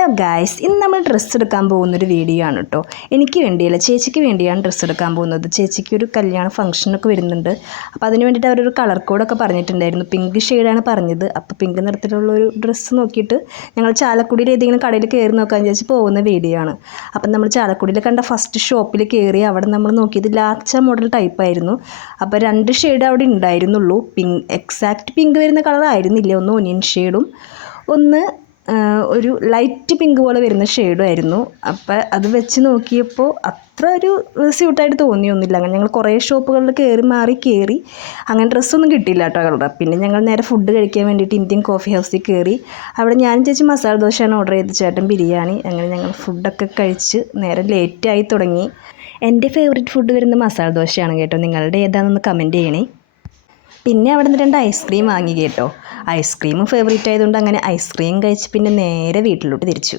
Hello guys, ഇന്ന് നമ്മൾ dress എടുക്കാൻ പോകുന്നൊരു വീഡിയോ ആണ് കേട്ടോ. എനിക്ക് വേണ്ടിയല്ല, ചേച്ചിക്ക് വേണ്ടിയാണ് ഡ്രസ്സ് എടുക്കാൻ പോകുന്നത്. ചേച്ചിക്ക് ഒരു കല്യാണ ഫംഗ്ഷനൊക്കെ വരുന്നുണ്ട്. അപ്പോൾ അതിന് വേണ്ടിയിട്ട് അവരൊരു കളർ കോഡൊക്കെ പറഞ്ഞിട്ടുണ്ടായിരുന്നു. പിങ്ക് ഷെയ്ഡാണ് പറഞ്ഞത്. അപ്പോൾ പിങ്ക് നിറത്തിലുള്ളൊരു ഡ്രസ്സ് നോക്കിയിട്ട് ഞങ്ങൾ ചാലക്കുടിയിൽ ഏതെങ്കിലും കടയിൽ കയറി നോക്കാൻ വിചാരിച്ച് പോകുന്ന വീഡിയോ ആണ്. അപ്പം നമ്മൾ ചാലക്കുടിയിൽ കണ്ട ഫസ്റ്റ് ഷോപ്പിൽ കയറി അവിടെ നമ്മൾ നോക്കിയത് ലാച്ച മോഡൽ ടൈപ്പായിരുന്നു. അപ്പോൾ 2 ഷെയ്ഡ് അവിടെ ഉണ്ടായിരുന്നുള്ളൂ. എക്സാക്റ്റ് പിങ്ക് വരുന്ന കളർ ആയിരുന്നില്ല. ഒന്ന് ഒനിയൻ ഷെയ്ഡും ഒന്ന് ഒരു ലൈറ്റ് പിങ്ക് പോലെ വരുന്ന ഷെയ്ഡും ആയിരുന്നു. അപ്പോൾ അത് വെച്ച് നോക്കിയപ്പോൾ അത്ര ഒരു സ്യൂട്ടായിട്ട് തോന്നിയൊന്നുമില്ല. അങ്ങനെ ഞങ്ങൾ കുറേ ഷോപ്പുകളിൽ കയറി അങ്ങനെ ഡ്രസ്സൊന്നും കിട്ടിയില്ല കേട്ടോ കളർ. പിന്നെ ഞങ്ങൾ നേരെ ഫുഡ് കഴിക്കാൻ വേണ്ടിയിട്ട് ഇന്ത്യൻ കോഫി ഹൗസിൽ കയറി. അവിടെ ഞാൻ ചേച്ചി മസാല ദോശയാണ് ഓർഡർ ചെയ്ത്, ചേട്ടൻ ബിരിയാണി. അങ്ങനെ ഞങ്ങൾ ഫുഡൊക്കെ കഴിച്ച് നേരെ ലേറ്റായി തുടങ്ങി. എൻ്റെ ഫേവറേറ്റ് ഫുഡ് വരുന്ന മസാല ദോശയാണ് കേട്ടോ. നിങ്ങളുടെ ഏതാണെന്ന് കമൻറ്റ് ചെയ്യണേ. പിന്നെ അവിടെ നിന്ന് 2 ഐസ്ക്രീം വാങ്ങി കേട്ടോ. ഐസ്ക്രീമും ഫേവറേറ്റ് ആയതുകൊണ്ട് അങ്ങനെ ഐസ്ക്രീം കഴിച്ച് പിന്നെ നേരെ വീട്ടിലോട്ട് തിരിച്ചു.